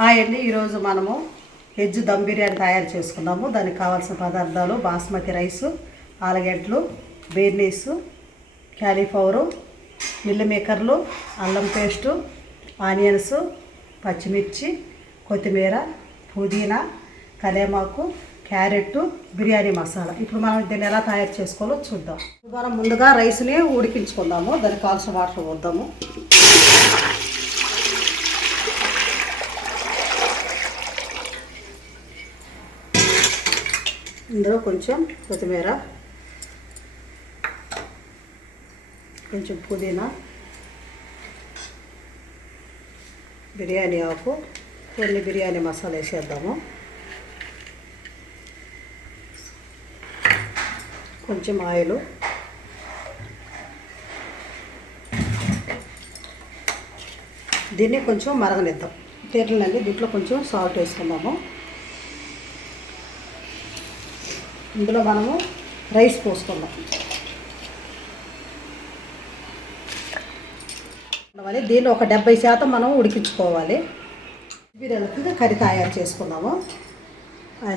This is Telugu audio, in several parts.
హాయ్ అండి, ఈరోజు మనము వెజ్ దమ్ బిర్యానీ తయారు చేసుకుందాము. దానికి కావాల్సిన పదార్థాలు: బాస్మతి రైసు, ఆలుగడ్డలు, బీర్నీసు, క్యాలీఫ్లవరు, మిల్ మేకర్లు, అల్లం పేస్టు, ఆనియన్స్, పచ్చిమిర్చి, కొత్తిమీర, పుదీనా, కలేమాకు, క్యారెట్, బిర్యానీ మసాలా. ఇప్పుడు మనం దీన్ని ఎలా తయారు చేసుకోవాలో చూద్దాం. మనం ముందుగా రైస్ని ఉడికించుకుందాము. దానికి కావాల్సిన వాటర్ పోద్దాము. ఇందులో కొంచెం కొత్తిమీర, కొంచెం పుదీనా, బిర్యానీ ఆకు, కొన్ని బిర్యానీ మసాలా వేసేద్దాము. కొంచెం ఆయిల్, దీన్ని కొంచెం మరగనిద్దాం. తీరలండి, దీంట్లో కొంచెం సాల్ట్ వేసుకుందాము. ఇందులో మనము రైస్ పోసుకుందాం. దీన్ని ఒక 70% మనం ఉడికించుకోవాలి. బిర్యానీకి కర్రీ తయారు చేసుకుందాము.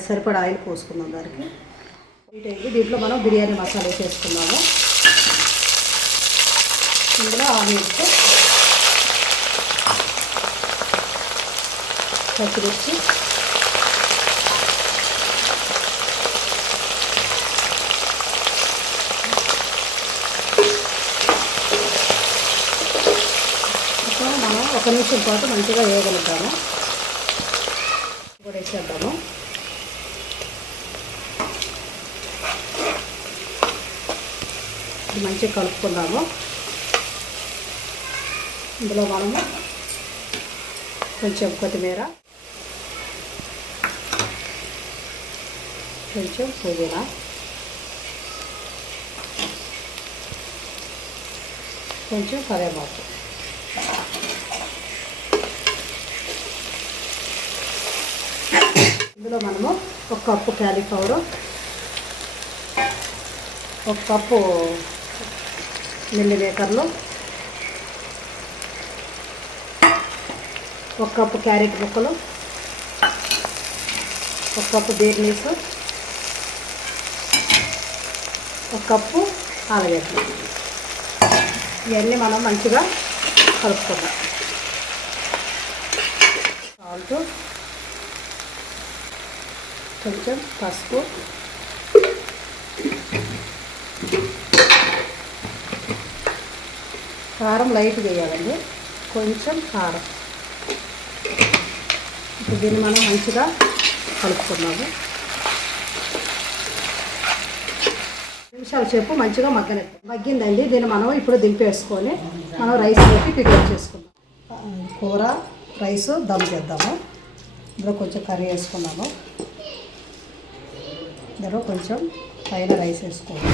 సరిపడా ఆయిల్ పోసుకుందాం. దానికి దీంట్లో మనం బిర్యానీ మసాలా వేసేసుకుందాము. ఇందులో ఆనియన్స్, పచ్చిమిర్చి, మనం ఒక నిమిషం పాటు మంచిగా వేయగలుగుతాము. కూడా వేసేద్దాము. ఇది మంచిగా కలుపుకుందాము. ఇందులో మనము కొంచెం కొత్తిమీర, కొంచెం పుదీనా, కొంచెం కరివేపాకు, ఇందులో మనము 1 కప్పు క్యాలీఫ్లవరు, 1 కప్పు మిల్ మేకర్లు, 1 కప్పు క్యారెట్ ముక్కలు, 1 కప్పు బీర్నీసు, 1 కప్పు ఆలుగడ్డలు. ఇవన్నీ మనం మంచిగా కలుపుకుందాం. సాల్ట్, కొంచెం పసుపు, కారం లైట్ వేయాలండి, కొంచెం కారం. ఇప్పుడు దీన్ని మనం మంచిగా కలుపుకున్నాము. నిమిషాల సేపు మంచిగా మగ్గిందండి. దీన్ని మనం ఇప్పుడు దింపేసుకొని మనం రైస్లోకి ప్రిపేర్ చేసుకుందాం. కూర రైస్ దమ్ చేద్దాము. ఇందులో కొంచెం కర్రీ వేసుకున్నాము. ఇందులో కొంచెం పైన రైస్ వేసుకోవాలి.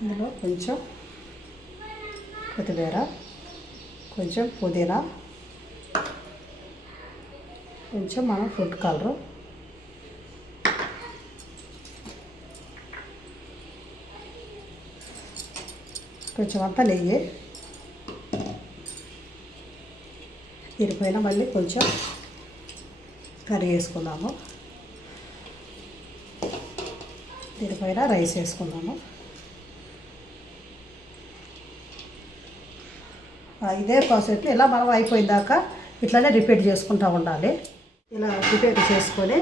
ఇందులో కొంచెం కొత్తిమీర, కొంచెం పుదీనా, కొంచెం మనం ఫుడ్ కలరు, కొంచెం అంతా నెయ్యి. దీనిపైన మళ్ళీ కొంచెం కర్రీ వేసుకుందాము. దీనిపైన రైస్ వేసుకుందాము. ఇదే ప్రాసెస్లో ఇలా మనం అయిపోయిందాక ఇట్లానే రిపీట్ చేసుకుంటూ ఉండాలి. ఇలా రిపీట్ చేసుకొని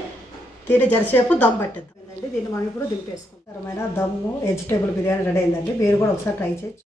దీన్ని జరసేపు దమ్ పట్టిద్దాం. దీన్ని మనం ఇప్పుడు దింపేసుకుంటాం. దమ్ము వెజిటేబుల్ బిర్యానీ రెడీ అయిందండి. మీరు కూడా ఒకసారి ట్రై చేయొచ్చు.